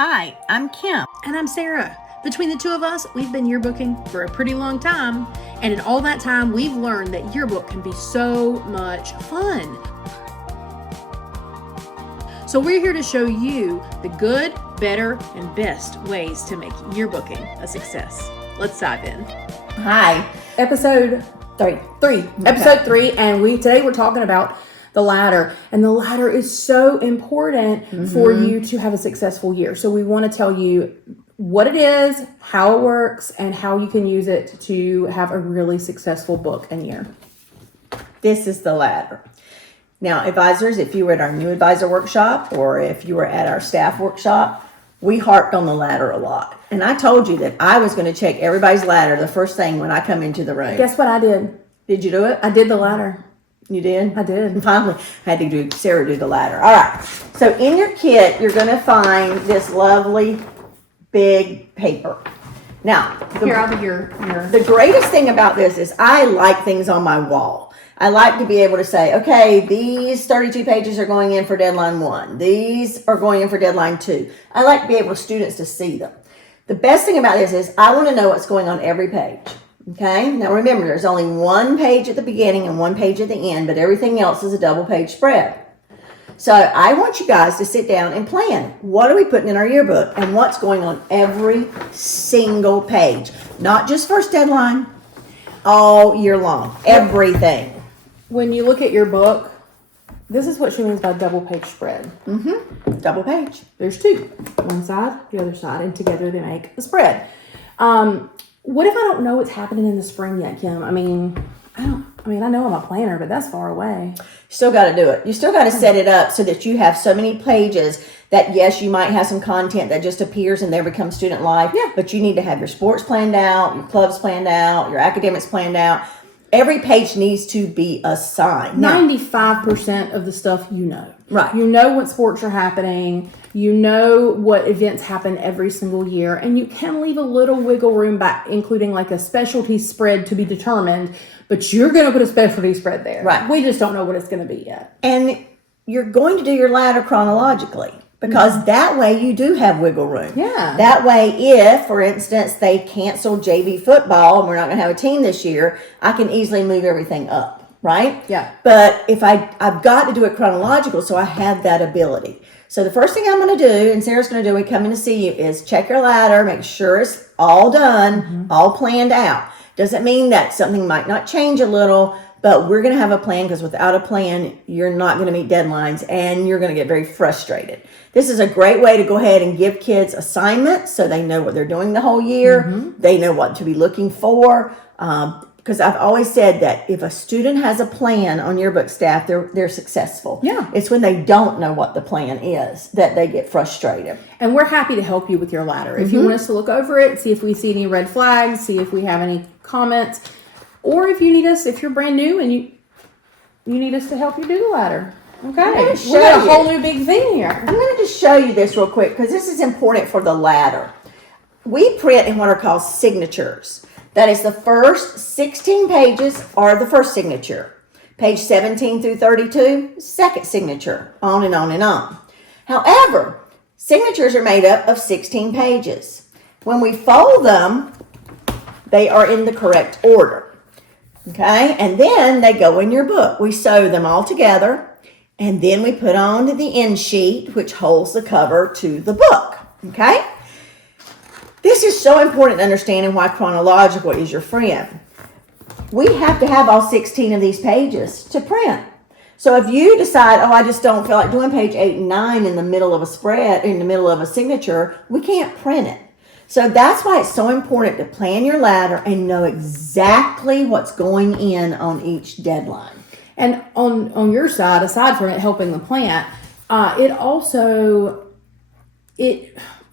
Hi, I'm Kim. And I'm Sarah. Between the two of us, we've been yearbooking for a pretty long time. And in all that time, we've learned that yearbook can be so much fun. So we're here to show you the good, better, and best ways to make yearbooking a success. Let's dive in. Hi. Episode three. Episode 3, and today we're talking about the ladder. And the ladder is so important for you to have a successful year. So we want to tell you what it is, how it works, and how you can use it to have a really successful book and year. This is the ladder. Now, advisors, if you were at our new advisor workshop or if you were at our staff workshop, we harped on the ladder a lot. And I told you that I was going to check everybody's ladder the first thing when I come into the room. Guess what I did? Did you do it? I did the ladder. You did? I did. Finally, I had to do Sarah do the ladder. All right. So in your kit, you're going to find this lovely big paper. Now, Here, I'll be your. The greatest thing about this is I like things on my wall. I like to be able to say, okay, these 32 pages are going in for deadline 1. These are going in for deadline 2. I like to be able for students to see them. The best thing about this is I want to know what's going on every page. Okay, now remember, there's only one page at the beginning and one page at the end, but everything else is a double page spread. So I want you guys to sit down and plan. What are we putting in our yearbook and what's going on every single page? Not just first deadline, all year long, everything. When you look at your book, this is what she means by double page spread. Double page. There's 2, one side, the other side, and together they make a spread. What if I don't know what's happening in the spring yet, Kim? I know I'm a planner, but that's far away. You still got to do it. You still got to set it up so that you have so many pages that, yes, you might have some content that just appears and there becomes student life. Yeah. But you need to have your sports planned out, your clubs planned out, your academics planned out. Every page needs to be assigned. 95% of the stuff you know. Right. You know what sports are happening. You know what events happen every single year. And you can leave a little wiggle room back, including like a specialty spread to be determined. But you're going to put a specialty spread there. Right. We just don't know what it's going to be yet. And you're going to do your ladder chronologically. Because that way you do have wiggle room. Yeah. That way, if, for instance, they cancel JV football and we're not going to have a team this year, I can easily move everything up, right? Yeah. But if I've got to do it chronological, so I have that ability. So the first thing I'm going to do, and Sarah's going to do when we come in to see you, is check your ladder, make sure it's all done, all planned out. Doesn't mean that something might not change a little, but we're going to have a plan, because without a plan, you're not going to meet deadlines and you're going to get very frustrated. This is a great way to go ahead and give kids assignments so they know what they're doing the whole year. They know what to be looking for. Because I've always said that if a student has a plan on yearbook staff, they're successful. Yeah. It's when they don't know what the plan is that they get frustrated. And we're happy to help you with your ladder. If you want us to look over it, see if we see any red flags, see if we have any comments, or if you need us, if you're brand new and you need us to help you do the ladder. Okay, we got a whole new big thing here. I'm going to just show you this real quick because this is important for the ladder. We print in what are called signatures. That is the first 16 pages are the first signature. Page 17 through 32, second signature, on and on and on. However, signatures are made up of 16 pages. When we fold them, they are in the correct order. Okay, and then they go in your book. We sew them all together. And then we put on the end sheet, which holds the cover to the book, okay? This is so important to understanding why chronological is your friend. We have to have all 16 of these pages to print. So if you decide, I just don't feel like doing page 8 and 9 in the middle of a spread, in the middle of a signature, we can't print it. So that's why it's so important to plan your ladder and know exactly what's going in on each deadline. And on your side, aside from it helping the plant,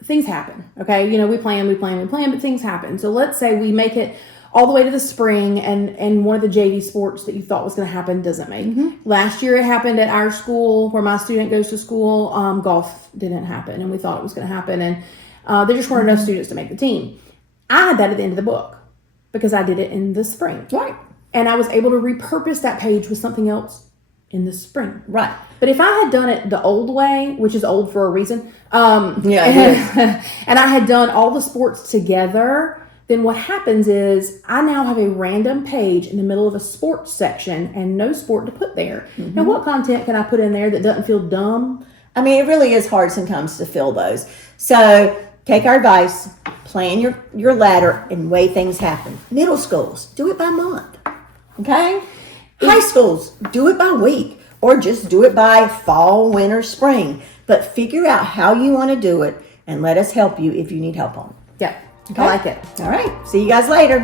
things happen. Okay, we plan, but things happen. So let's say we make it all the way to the spring, and one of the JV sports that you thought was going to happen doesn't make. Last year it happened at our school where my student goes to school. Golf didn't happen, and we thought it was going to happen, and there just weren't enough students to make the team. I had that at the end of the book because I did it in the spring. Right. And I was able to repurpose that page with something else in the spring. Right. But if I had done it the old way, which is old for a reason, Yeah, it is. and I had done all the sports together, then what happens is I now have a random page in the middle of a sports section and no sport to put there. Now, what content can I put in there that doesn't feel dumb? I mean, it really is hard sometimes to fill those. So take our advice, plan your ladder, and way things happen. Middle schools, do it by month. Okay? High schools, do it by week, or just do it by fall, winter, spring. But figure out how you want to do it and let us help you if you need help on it. Yeah, Okay? I like it. All right. See you guys later.